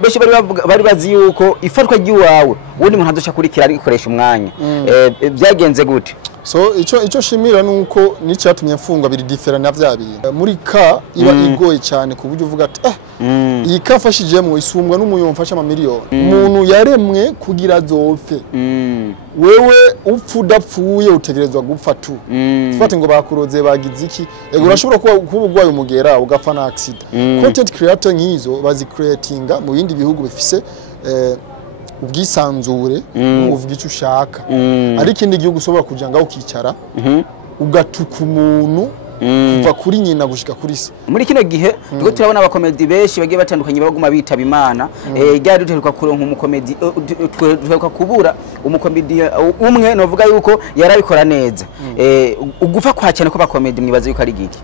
benshi bari bazi yuko ifatwa ry'iwawe ubundi muntu azoca kurikira ari gukoresha umwanya byagenze gute? So ico shimira nuko nicyatumye mfungwa biri different na vya bintu muri ka iba igoye cyane ku buryo uvuga ati iyi kafashijemwe isumbwa n'umuyo mfasha amamiliyoni umuntu yaremwe kugira zopfe wewe upfu dapfuye utegerezwa gupfa tu ufate ngo bakuroze bagize iki ego urashobora kuba ugwaye umugera ugapfa na accident content creator nkizo bazi creatinga mu bindi bihugu bifise ubwisanzure uvuga icyo ushaka ari ikindi gihugu usobora kuja ngaho ukicara ugatuka umuntu kuva kuri nyina gushika kuri se. Muri kino gihe tuko turabona abakomedi benshi bagiye batandukanye baguma bitaba Imana ryari duteruka kuronka umukomedi duteruka kubura umukomedi umwe novuga yuko yarabikora neza ugufa kwa cyane ko bakomedi mwibaza yuko ari giki?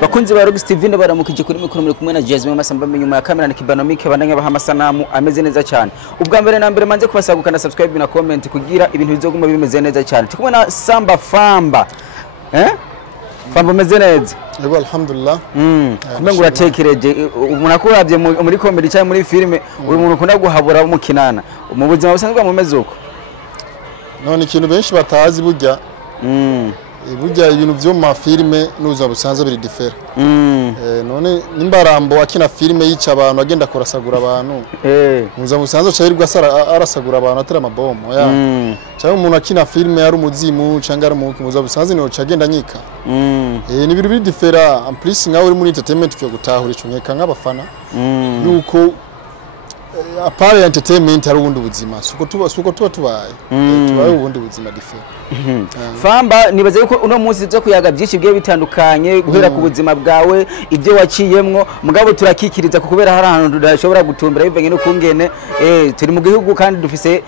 Bakunzi ba Rox TV baramukije kuri mikoro muri kumwe na Jasmine Masamba nyuma ya kamera na Kibanomike bandanya baha amasanamu ameze neza cyane. Ubwa mbere na mbere manze kubasaguka na subscribe na comment kugira ibintu bizoguma bimeze neza cyane. Tukumwe na Samba Famba. Famba meze neza. Yego alhamdulillah. Kumenga uratekereje umuntu akuravye muri comedy cyangwa muri filme uri umuntu ukunda guhabura umukinana. Mu buzima busanzwe bameze uko. None ikintu benshi batazi burya burya ibintu byo mu filme n'ubuzima busanzwe biri different none nimbarambo akina filme yica abantu agenda kurasagura abantu ubuzima busanzwe cyarirwa arasagura abantu atera amabomo cyangwa umuntu akina filme yari umuzimu cyangwa ari ubuzima busanzwe niho cyagenda nyika ni ibintu biri different en plus ngaho uri muri entertainment cyo gutahura icunyeka nk'abafana yuko apart entertainment hari ubundi buzima suko tuba tubaye ubundi buzima different. Famba nibaze yuko uno munsi zo kuyaga byinshi bye bitandukanye guhera ku buzima bwawe ibyo waciyemwo mugabo turakikiriza kubera hari ahantu dashobora gutumbira bivanye no kungene turi mu gihugu kandi dufise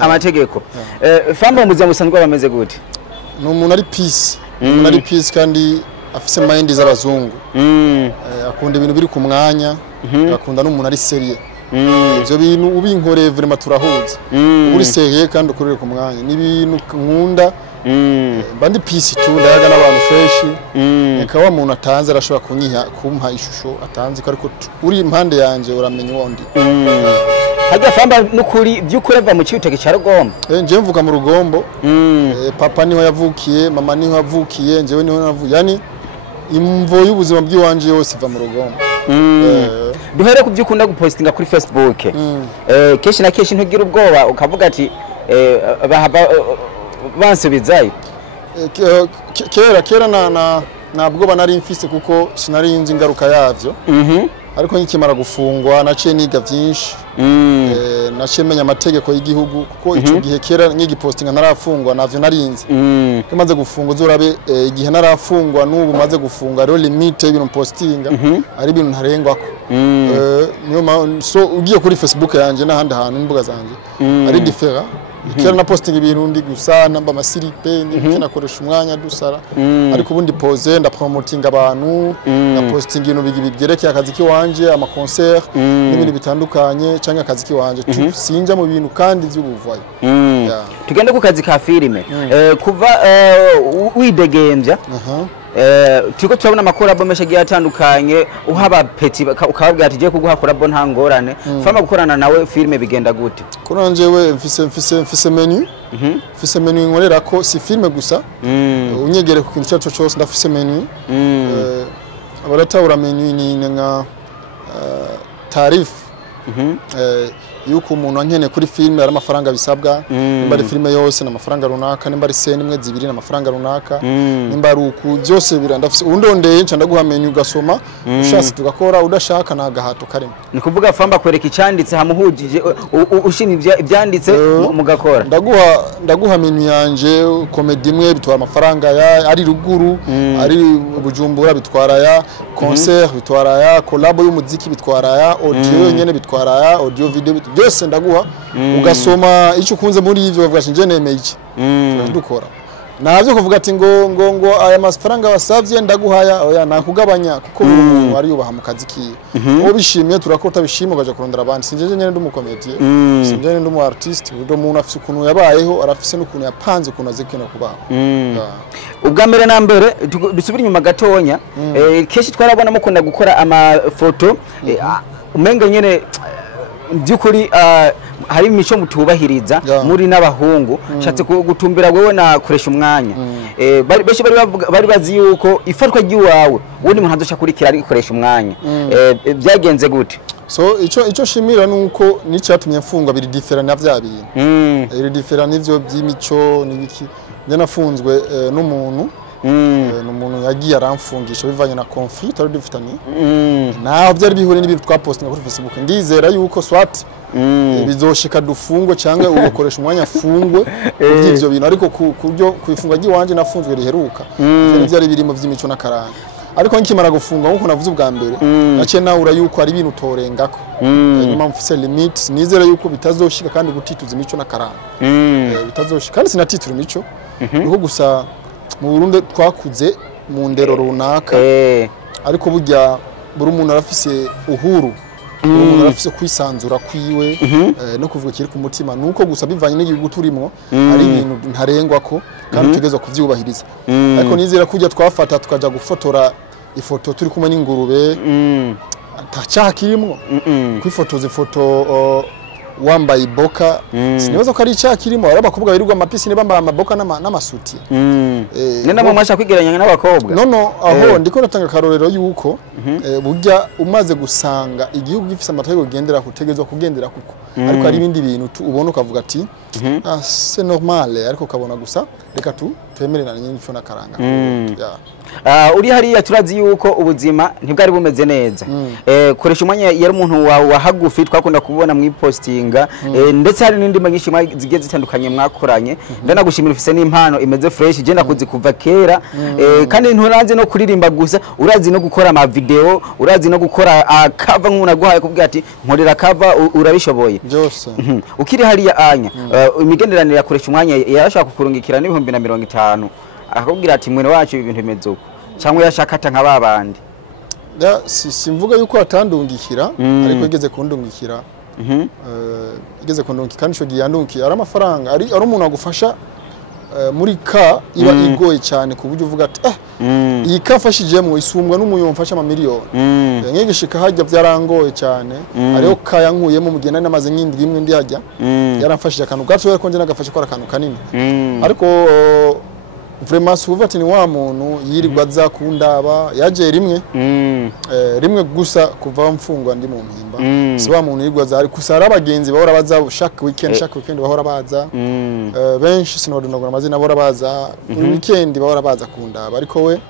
amategeko. Famba muzima musanzwe bameze gute? No umuntu ari peace umuntu ari peace kandi afise mind z'abazungu akunda ibintu biri ku mwanya akunda n'umuntu ari serious ivyo bintu ubinkoreye vraiment turahuza uri serious kandi ukorere ku mwanya ni ibintu nkunda bandi peace tu ndayaga n'abantu fresh nkawa umuntu atanze arashobora kumpa ishusho atanze ko ariko uri impande yanje uramenye wondi hajya Famba n'ukuri by'ukureva mu cyitege cya Rugombo nje mvuka mu Rugombo papa niho yavukiye mama niho yavukiye njewe niho navuye yani imvo y'ubuzima bw'iwanje yose iva mu Rugombo. Duhere ku byo ukunda gupostinga kuri Facebook keshi na keshi ntugira ubwoba ukavuga ati bansubizayo kera nabwo banari mfise kuko sinari nzi ingaruka yavyo ariko nkimara gufungwa naciye niga byinshi naciye menya amategeko y'igihugu kuko ico gihe kera nkigipostinga narafungwa navyo narinzi kimaze gufungwa zorabe igihe narafungwa n'ubu maze gufunga rero limite y'ibintu postinga ari ibintu ntarengwako niyo so ugiye kuri Facebook yanje n'ahandi hantu imbuga zanje ari different kera na posting ibintu ndi gusa namba amasiripe n'ibyo nakoresha umwanya dusara ariko ubundi pose nda promoting abantu na posting ibintu byerekeye akazi kiwanje ama concert n'ibindi bitandukanye cyangwa akazi kiwanje sinja mu bintu kandi by'ubuvayo tugende ku kazi ka filime kuva widegembya turiko turabona amakorabo menshi agiye atandukanye uhaba peti ukababwira ati je kuguha korabo nta ngorane Famba gukorana nawe filme bigenda gute? Kuranje we mfise menu mfise menu nkorera ko si filme gusa unyegere ku kintu cyacu cyose ndafise menu abaratawura menu ni nka tarifu yuko umuntu ankene kuri filme ari amafaranga bisabwa nimba ari filme yose n'amafaranga runaka nimba ari scene imwe zibiri n'amafaranga runaka nimba ari uku byose birandafise undondeye nca ndaguha menu ugasoma ushaka tugakora udashaka nagahato karimo ni kuvuga Famba kwereka icyanditse hamuhujije ushimye ibyanditse mugakora ndaguha menu yanje comedy imwe bitwara amafaranga ya ari ruguru ari Bujumbura bitwara ya concert bitwara ya collabo y'umuziki bitwara ya audio nyene bitwara ya audio video byose ndaguha ugasoma icyo ukunze muri ivyo bavuga nje nemeye iki dukora navyo kuvuga ati ngo aya mafaranga wasavye ndaguhaya oya nakugabanya kuko buri muntu ari yubaha mu kazi kiwe uwo bishimiye turakota bishimo gaje kurondera abandi sinjeje nyene ndumukomediye sinjeje ndumu artist udo muntu afise ukuntu yabayeho arafise n'ukuntu yapanze ukuntu azikena kubaho ubwa mbere na mbere dusubira inyuma gatonya keshi twarabona mukunda gukora amafoto umenga nyene byukuri hari imico mutubahiriza muri n'abahungu shatse gutumbira wewe na koresha umwanya beshi bari bazi yuko ifatwa ry'iwawe ubundi muntu azoca kurikira ari koresha umwanya byagenze gute so ico shimira nuko nicatumye mfungwa biri different na vya bintu biri different n'ivyo by'imico n'ibiki njye nafunzwe n'umuntu n'umuntu yagiye aramfungisha bivanye na conflict ari dufitanye naho byari bihure n'ibintu twapostinga kuri Facebook ndizera yuko swat bizoshika dufungwe cyangwa ugakoresha umwanya afungwe ivyo bintu ariko kubyo kwifungwa giwanje nafunzwe riheruka byari birimo vy'imico n'akaranga ariko nkimara gufungwa nkuko navuze ubwa mbere nace naura yuko ari ibintu utorengako nyuma mfise limits nizera yuko bitazoshika kandi gutituza imico n'akaranga bitazoshika kandi sinatitura imico nuko gusa mu Burundi twakuze mu ndero runaka ariko burya buri umuntu arafise uhuru umuntu arafise kwisanzura kwiwe no kuvuga kiri ku mutima nuko gusa bivanye n'igihugu turimo ari ibintu ntarengwa ko kandi utegezwa kuvyubahiriza ariko nizera kujya twafata tukaja gufotora ifoto turi kumwe n'ingurube atacaha kirimo kwifotoza ifoto wambaye iboka sinibaza ko ari icyaha kirimo ari abakobwa birirwa amapisine bambaye amaboka n'amasuti nenda mu masha kwigeranya n'abakobwa nono aho ndiko natanga karorero yuko burya umaze gusanga igihugu gifise amategeko kugendera kutegezwa kugendera kuko ariko ari ibindi bintu ubona ukavuga ati c'est normal ariko kabona gusa reka twemererana n'icyo nakaranga uri hariya turazi yuko ubuzima ntibwari bumeze neza koresha umwanya yari umuntu wa hagufi twakunda kubona mu postinga ndetse hari n'indi nyinshi zigiye zitandukanye mwakoranye ndanagushimira ufise n'impano imeze fresh je nakuzi kuva kera kandi nturazi no kuririmba gusa urazi no gukora ama video urazi no gukora cover nk'unaguhaye kubwira ati nkorera cover urabishoboye byose ukiri hariya anya imigenderanire yakoresha umwanya yarashaka kukurungikira n'ibihumbi na 50 akakubwira ati mwene wacu ibintu bimeze uko cyangwa yashakata nka babandi simvuga yuko atandungikira ariko igeze kundungikira igeze kundungikira kandi cyo giyandungikira ari amafaranga ari umuntu agufasha muri ka iba igoye cyane ku buryo uvuga ati iyi kafashijemo isumbwa n'umuyo mfasha ama miliyoni nk'igishika hajya byarangoye cyane ariho kayankuyemo mugenda namaze nk'indwi imwe ndi hajya yaramfashije akantu gato ariko nje nagafashe ko akantu kanini ariko vraiment suva ati ni wa muntu yirirwa zakundaba yaje rimwe gusa kuva mfungwa ndi mu mpimba si wa muntu yirirwa zari kusara abagenzi bahora baza chaque weekend bahora baza benshi sinodonogora amazina bahora baza weekend bahora baza kundaba ariko we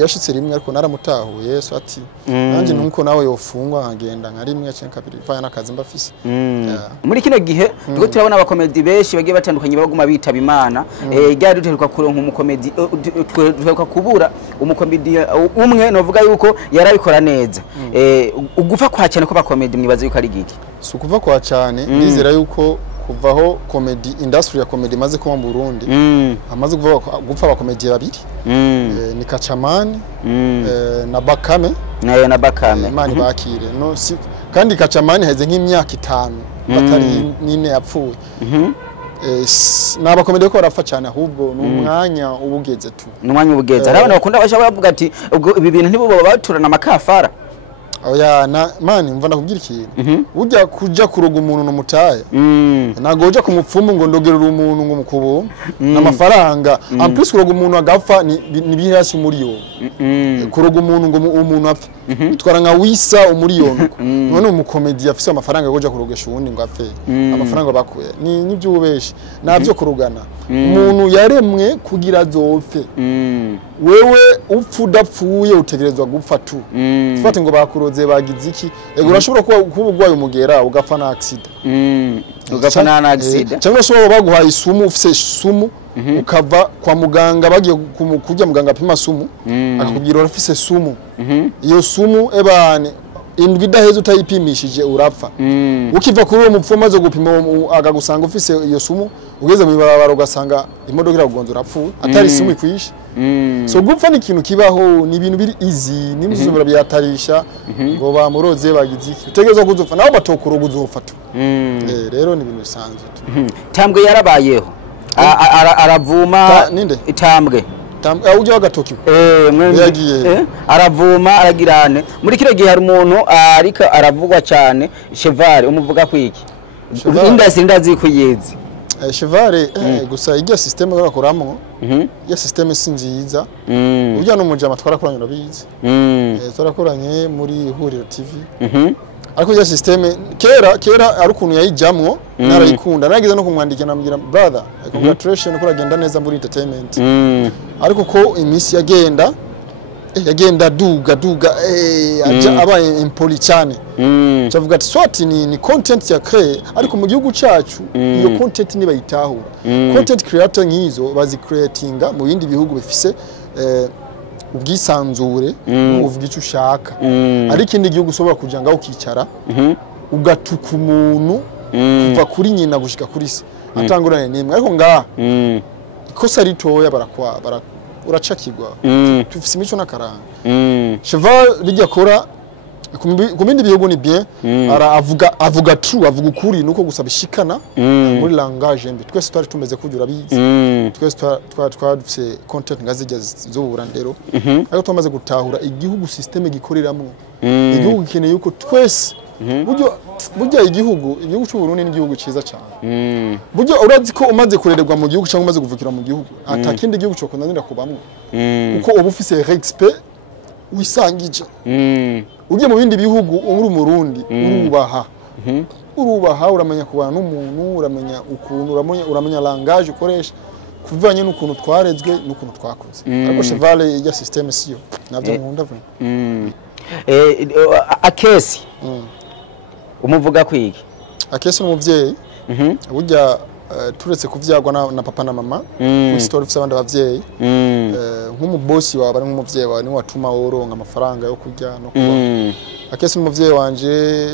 yashitse rimwe ariko naramutahuye so ati nanje nuko nawe yofungwa agenda nka rimwe cyangwa kabiri faya nakazi mbafise muri kino gihe duko turabona abakomedi benshi bagiye batandukanye baguma bitaba Imana ryari duteruka kuronka umukomedi duteruka kubura umukomedi umwe novuga yuko yarabikora neza ugufa kwa cyane ko bakomedi mwibaza yuko ari giki so kuva kwa cyane nizera yuko kuvaho comedy industry ya comedy maze kuba mu Burundi amaze gupfa abakomedi babiri ni Kachamani na Bakame na Bakame Imana bakire no si kandi Kachamani heze nk'imyaka 5 batari nine yapfuye n'abakomedi ko barapfa cyane ahubwo n'umwanya ubugeze tu n'umwanya ubugeze arabana bakunda bashaka bavuga ati ubwo ibi bintu nibo baturana amakafara oya na mani mva nakubwira ikintu burya kuja kuroga umuntu no mutaye nago uja kumupfumu ngo ndogerera umuntu ngo mukubo n'amafaranga amplis kuroga umuntu agapfa ni bihasi muri yo kuroga umuntu ngo umuntu apfa twara nka wisa umuriyoni none umukomedi afise amafaranga yo kuja kurogesha uwundi ngo apfe amafaranga bakuye ni byubeshi nabyo kurugana umuntu yaremwe kugira azopfe wewe upfu dapfuye utegerezwa gupfa tu fate ngo bakuroze bagize iki ego urashobora kuba ugwaye umugera ugapfa na accident ugapfa na accident cyangwa urashobora baguhaye isumu ufise isumu ukava kwa muganga bagiye kujya muganga apima sumu akakubwira urafise sumu iyo sumu ebane indwi idaheze utayipimishije urapfa ukiva kuri uwo mupfu maze gupima akagusanga ufise iyo sumu ugeze mu ibarabara ugasanga imodoka irakugonza urapfuye atari sumu ikwishe so gupfa ni ikintu kibaho ni ibintu biri easy nimuzobora byatarisha ngo bamuroze bagize iki utegerezwa kuzupfa naho batokura uzofata rero ni ibintu bisanzwe Tambwe yarabayeho aravuma itambwe ujya wagatoki yagiye aravuma aragirane muri kire gihe hari umuntu ariko aravugwa cyane Cheval umuvuga kwiki indasi ndazi kuyezi Cheval gusa ijya system barakoramo ya system sinziza ujya no mujama twarakoranye urabizi twarakoranye muri Huriro TV ariko ya system kera ari ukuntu yayijamwo narayikunda nagize no kumwandikira namubwira brother congratulations ko uragenda neza muri entertainment ariko ko imisi yagenda duga aja abaye impoli cyane cyavuga ati swati ni content ya create ariko mu gihugu cyacu iyo content niba yitahura content creator nkizo bazi creatinga mu bindi bihugu bifise ubwisanzure uvuga icyo ushaka ari ikindi gihugu usobora kuja ngaho ukicara ugatuka umuntu kuva kuri nyina gushika kuri se atangurane nimwe ariko ngaha ikosa ritoya uracakirwa tufise imico n'akaranga Cheval bijya kora ku bindi bihugu ni bien avuga true avuga ukuri nuko gusa bishikana muri langage mbi twese twari tumeze kujura bizi twese twadufise content ngazijya zobura ndero ariko twamaze gutahura igihugu systeme gikoreramwe igihugu gikeneye yuko twese burya igihugu cy'u Burundi ni igihugu ciza cyane burya urazi ko umaze kurererwa mu gihugu cyangwa umaze kuvukira mu gihugu atakindi gihugu cyo kunanira kubamwe uko uba ufise respect wisangije ugiye mu bindi bihugu uri umurundi urubaha uramenya kubana n'umuntu uramenya ukuntu uramenya langage ukoresha kuvanye n'ukuntu twarezwe n'ukuntu twakoze ariko Cheval ya system siyo navyo nkunda vuba akesi umuvuga kwiki akesi n'umuvyeyi burya turetse kuvyagwa na papa na mama ku story ufite abandi bavyeyi nk'umubosi wawe ari nk'umuvyeyi wawe ni watuma woronka amafaranga yo kurya no kuba akesi n'umuvyeyi wanje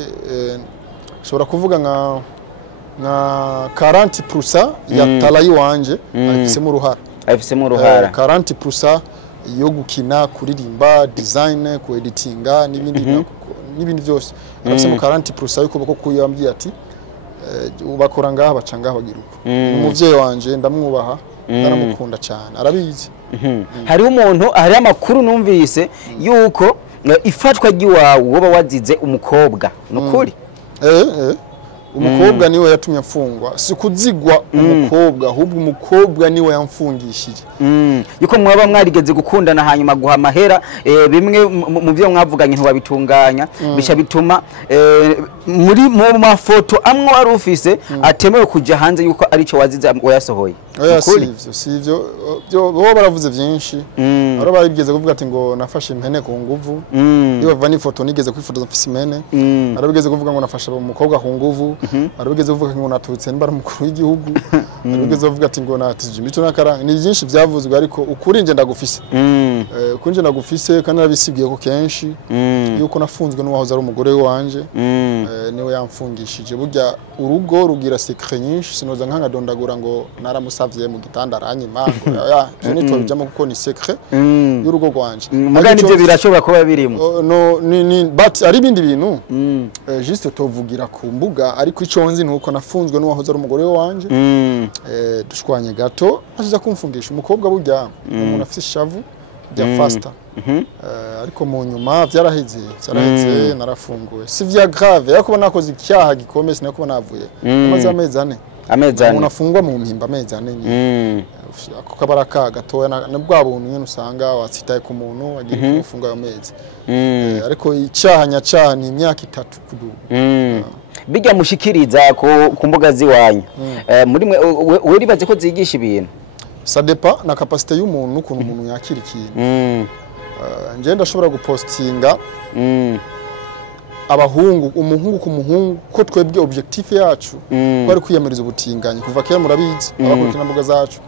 shobora kuvuga nka 40% ya talayi wanje afisemo uruhara 40% yo gukina kuririmba design ku editinga n'ibindi byose afisemo 40% yuko bako kuyambye ati ubakora ngaha bacanga bagiruko umuvyeyi wanje ndamwubaha ndaramukunda cyane arabizi hari umuntu hari amakuru numvise yuko ifatwa giwawe woba wazize umukobwa nukuri umukobwa niwe yatumye afungwa si kuzigwa umukobwa ahubwo umukobwa niwe yamfungishije yuko mwaba mwarigeze gukundana hanyuma guha amahera bimwe mu byo mwavuganye ntwabitunganya bisha bituma muri mu mafoto amwe wari ufise atemewe kuja hanze yuko ari cyo wazize wayasohoye sivyo byo bo baravuze byinshi aro barigeze kuvuga ati ngo nafashe impene ku nguvu iyo bava ni foto nigeze kwifotoza mfise impene arabigeze kuvuga ngo nafashe umukobwa ku nguvu arabigeze kuvuga ngo natutse niba mukuru w'igihugu arabigeze kuvuga ati ngo natije imico n'akaranga ni byinshi byavuzwe ariko ukuri nje ndagufise kunje ndagufise kandi arabisigiye ko kenshi yuko nafunzwe n'uwahoze ari umugore wanje niwe yamfungishije burya urugo rugira secret nyinshi sinoza nkanga dondagura ngo naramusavye mu gitanda aranyima ngo ya je nitwa bijamo kuko ni secret y'urugo rwanje mugani byo birashobora kuba birimo no ni but ari bindi bintu juste tovugira ku mbuga ariko iconzi nuko nafunzwe n'uwahoze ari umugore wanje dushwanye gato aziza kumfungisha umukobwa burya umuntu afite shavu bya faster ariko mu nyuma byaraheze narafunguwe si vya grave yakuba nakoze icyaha gikomeye sinakuba navuye amaze amezi ane umuntu afungwa mu mpimba amezi ane nyine ako kabaraka gatoya na bwa buntu nyene usanga watsitaye ku muntu wagiye kufunga amezi ariko icyaha nyacaha ni imyaka 3 kuduga bijya mushikiriza ku mbuga ziwanyu muri mwe weribaze ko zigisha ibintu ça dépend na capacité y'umuntu ukuntu umuntu yakira ikintu nje ndashobora gupostinga abahungu umuhungu ku muhungu ko twebwe objectif yacu kwari kwiyamiriza ubutinganyi kuva kera murabizi abakurikirana mbuga zacu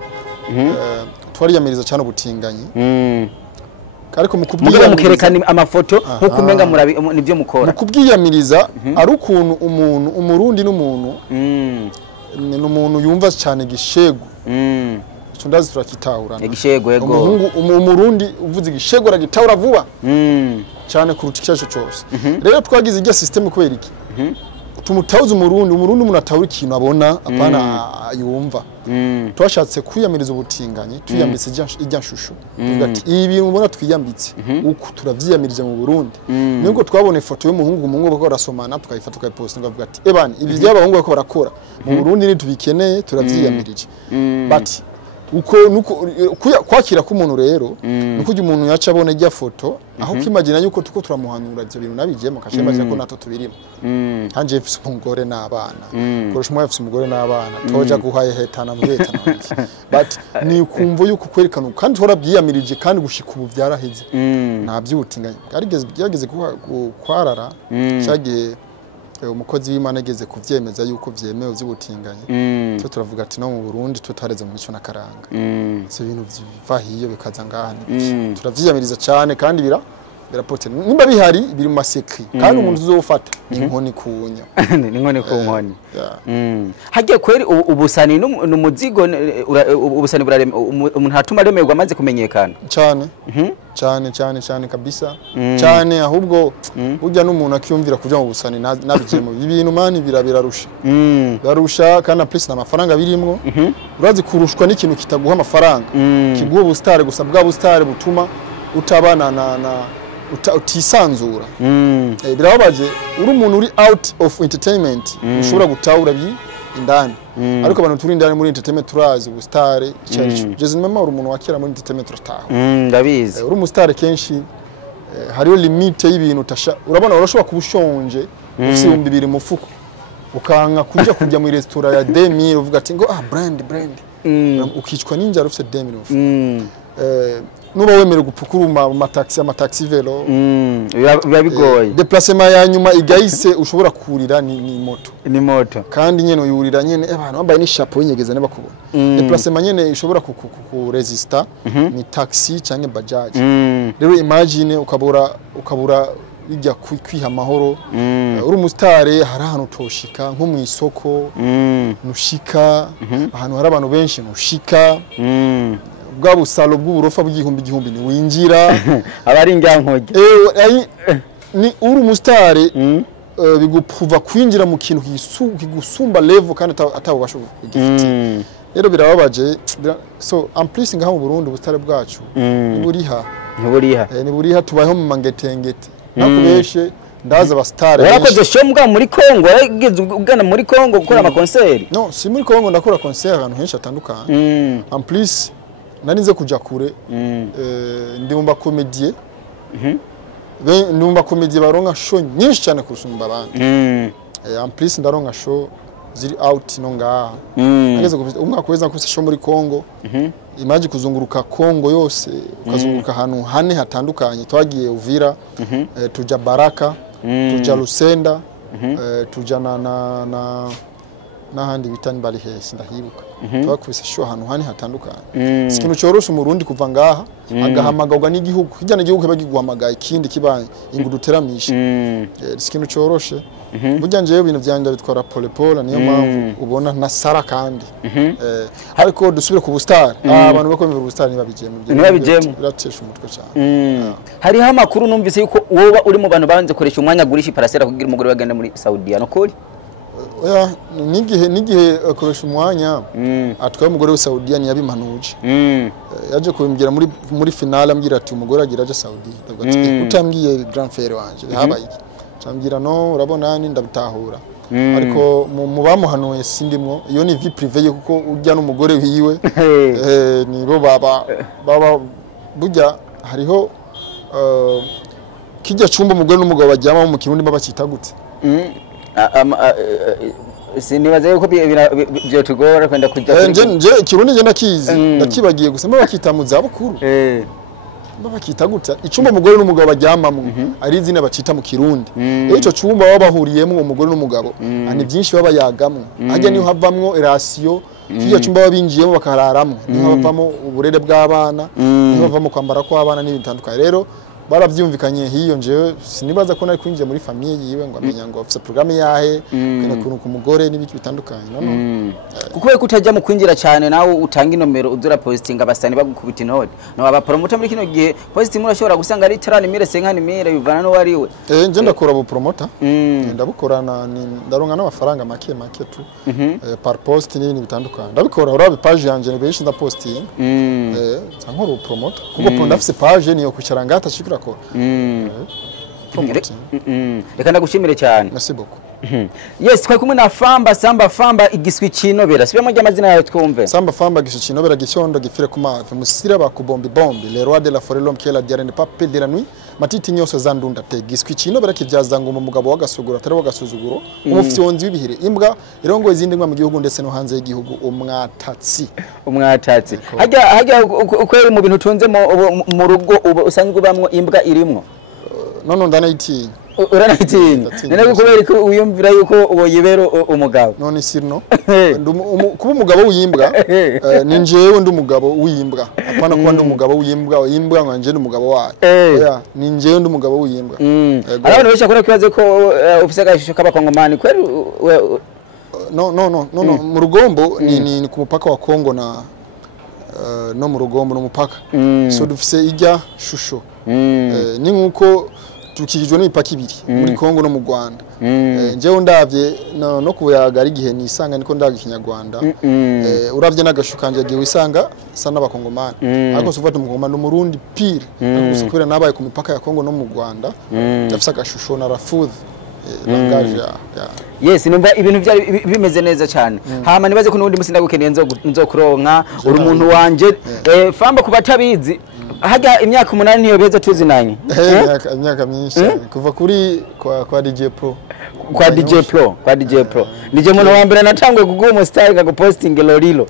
twariyamiriza cyane ubutinganyi ariko mu mugabo mukerekana amafoto nkuko umenga murabi nivyo mukora mu kubwiyamiriza ari ukuntu umuntu umurundi n'umuntu n'umuntu yumva cyane gishego ndazi turakitahurana igishego yego umurundi uvuze igishego ragitahura vuba cyane kuruta icyacu cyose rero twagize ijya system kubera iki tumutauza umurundi umuntu atahura ikintu abona apana yumva twashatse kwiyamiriza ubutinganyi tuyambitse ijya shusho tuvuga ati ibi bintu ubona twiyambitse uko turavyiyamirije mu Burundi niko twabona ifoto y'umuhungu bako barasomana tukayifata tukayiposta ngavuga ati ebani ibi by'abahungu bako barakora mu Burundi ni tubikeneye turavyiyamirije but uko kwakira ko umuntu rero nuko umuntu yaca abona ijya foto aho kimagina yuko tuko turamuhanura ivyo bintu nabijemo kashema ko nato tubirimo hanje mfise umugore n'abana kurusha umwe mfise umugore n'abana toja guhaye hetana mvetana but ni kumvo yuko kwerekana kandi hora byiyamirije kandi gushika ubu byaraheze nta byubutinganye byageze kwarara cyagiye umukozi w'Imana ageze kuvyemeza yuko vyemewe vy'ubutinganye cyo turavuga ati no mu Burundi tutareze mu mico nakaranga se ibintu biva hiyo bikaza ngahani turavyiyamiriza cyane kandi birapote nimba bihari biri mu masekri kandi umuntu uzofata inkoni kunya n'inkoni ku nkoni hagiye kweri ubusani n'umuzigo ubusani burareme umuntu hatuma remerwa maze kumenyekana cyane kabisa cyane ahubwo ujya n'umuntu akiyumvira kuja mu busani nabijemo ibintu mani birarusha kandi plus n'amafaranga birimwo urazi kurushwa n'ikintu kitaguha amafaranga kiguha ubustare gusa bwa bustare butuma utabana utisanzura birababaje uri umuntu uri out of entertainment ushobora gutahura indani ariko abantu turi indani muri entertainment turazi ubustare cyane jeze mama uri umuntu wakira muri entertainment turataha ndabizi uri umustare kenshi hariyo limite y'ibintu urabona urashobora kubushonje ufite 200 mufuko ukanka kujya muri restaurant ya 2000 uvuga ati ngo brand ukicwa ninja ufite 2000 mufuko nuba wemere gupukuruma mu amataxi velo biba bigoye déplacement ya nyuma igahise ushobora kurira ni moto kandi nyene uyurira nyene abantu bambaye ni chapeau nyegeza n'abakubona déplacement nyene ishobora kuresista ni taxi canke bajaj rero imagine ukabura bijya kwiha amahoro uri umustare hari ahantu toshika nko mu isoko nushika ahantu hari abantu benshi nushika bwa busalo bw'uburofa bw'igihumbi ni winjira abari ngyankoge ni uri umustare bigupuva kwinjira mu kintu kigusumba level kandi atabubasha kugifiti rero birababaje so en plus ngaho mu Burundi ubustare bwacu niburiha tubayeho mu mangetengete nakubeshe ndaza abastare warakoze show mbwa muri Kongo wageze ugana muri Kongo gukora ama concert no si muri Kongo ndakora concert ahantu henshi atandukanye en plus narinze kuja kure ndumva comedie ndumva comedie baronka show nyinshi cyane kurusumba abandi en plus ndaronka show ziri out no ngaha nageze umwaka weza nkufise show muri Kongo imagine kuzunguruka Kongo yose ukazunguruka ahantu hane hatandukanye twagiye Uvira tuja Baraka tuja Lusenda tuja n'ahandi bitani bari hesi ndahibuka twakubise show ahantu hani hatandukanye ikintu cyoroshe umurundi kuva ngaha agahamagagwa n'igihugu kijyana igihugu bagiguhamagaye ikindi kibanye inguduteramisha ikintu cyoroshe burya nje ibintu byanje bitwara pole niyo mpamvu ubona na sara kandi ariko dusubire ku bustar abantu bakomera ubustar nibabijemo biratesha umutwe cyane hariho amakuru numvise yuko woba uri mu bantu banze koresha umwanya gurisha parasera kugira umugore bagenda muri Saudi no kuri nigihe akoresha umwanya atwaye umugore wa Saudi yabimanuje yaje kubimbwira muri finale ambwira ati umugore agira aje Saudi utambwiye grand frère wanje habaye cyambwira no urabona ni ndabutahura ariko mu bamuhanuye sindimwo iyo ni vie privée kuko ujya n'umugore wiwe nibo baba burya hariho kijya cumba umugore n'umugabo bajyama mu kirundi babakitagutse sinibaze yuko byo tugora kwenda kujya nje kirundi je nakizi ndakibagiye gusa bakita mu zabukuru bakita gutya icumba umugore n'umugabo bajyamamwe ari izina bacita mu kirundi ico cumba baba bahuriyemo umugore n'umugabo ani byinshi baba yagamwe ajya niho havamwo relation kiya cyumba babinjiyemo bakararamo niho bavamo uburere bw'abana niho bavamo kwambara kw'abana n'ibitandukanye rero baravyumvikanye hiyo njewe sinibaza ko nari kwinjira muri famille yiwe ngo amenya ngo afite programme yahe kana ku mugore n'ibiki bitandukanye no kuko we kutajya mu kwinjira cyane nawe utanga inomero udura posting abasani bagukubita inode no aba promoter muri kino gihe posting murashobora gusanga ari 30,000 bivana no wariwe nje ndakora bu promoter ndabukorana ndaronka n'amafaranga make tu par post n'ibintu bitandukanye ndabikora urabe page yanje nibeshi nda posting nkora promoter kuko ndafise page niyo kwicara ngata shikira ko reka ndagushimire cyane merci beaucoup yes kwa kumwe na Samba Famba igiswi cinobera sibemo ry'amazina yawe twumve Samba Famba igiswi cinobera gishondo gifire ku mavi musira bakubombi bombi le roi de la forêt l'homme qui est la diarra ne pas de la nuit matiti nyose zandunda te giswi cinobera kivyaza ngo umugabo wagasugura atari wagasuzuguro umufyonzi w'ibihire imbwa irongo izindi ngwa mu gihugu ndetse no hanze y'igihugu umwatatsi hajya ukweri mu bintu tunze mu rugo usanzwe bamwo imbwa irimwo none ndanayitinya uranayitinya nene kubera ko uyumvira yuko uwo yibero umugabo none sirno kuba umugabo w'imbwa ni njewe ndi umugabo w'imbwa apana kuba ndi umugabo w'imbwa imbwa nganje ndi umugabo wayo ni njewe ndi umugabo w'imbwa abantu besha kora kibaze ko ufise agashusho kabakongomani kweri no mu rugombo ni ku mupaka wa Kongo na no mu rugombo no mupaka so dufise ijya shusho ni nkuko tukijwe n'imipaka ibiri muri Kongo no mu Rwanda njewe ndavye no kuyaga ari gihe nisanga niko ndaga ikinyarwanda uravye n'agashukanje gihe wisanga sana n'abakongomani ariko sufata umukongomani n'umurundi pire ariko kubera nabaye ku mipaka ya Kongo no mu Rwanda dafise agashusho na rafudh langage yes numva ibintu byari bimeze neza cyane hama nibaze ko nundi musi ndagukeneye nzokuronka uri umuntu wanje Famba kubatabizi hajya imyaka 8 niyo beza tuzinanye imyaka myinshi kuva kuri kwa DJ Pro nije muntu wa mbere natangwe kuguha mu style ga posting lolilo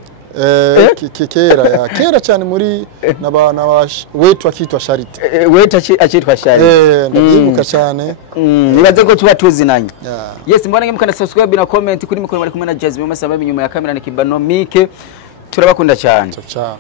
kera cyane muri nabana wetu akitwa Charity wetu akitwa Charity ndabibuka cyane nibaze ko tuba tuzinanye yes mbona nge mukana subscribe na comment kuri mikoro bari kumwe na Jasmine Masamba inyuma ya kamera ni Kibano Mike turabakunda cyane ciao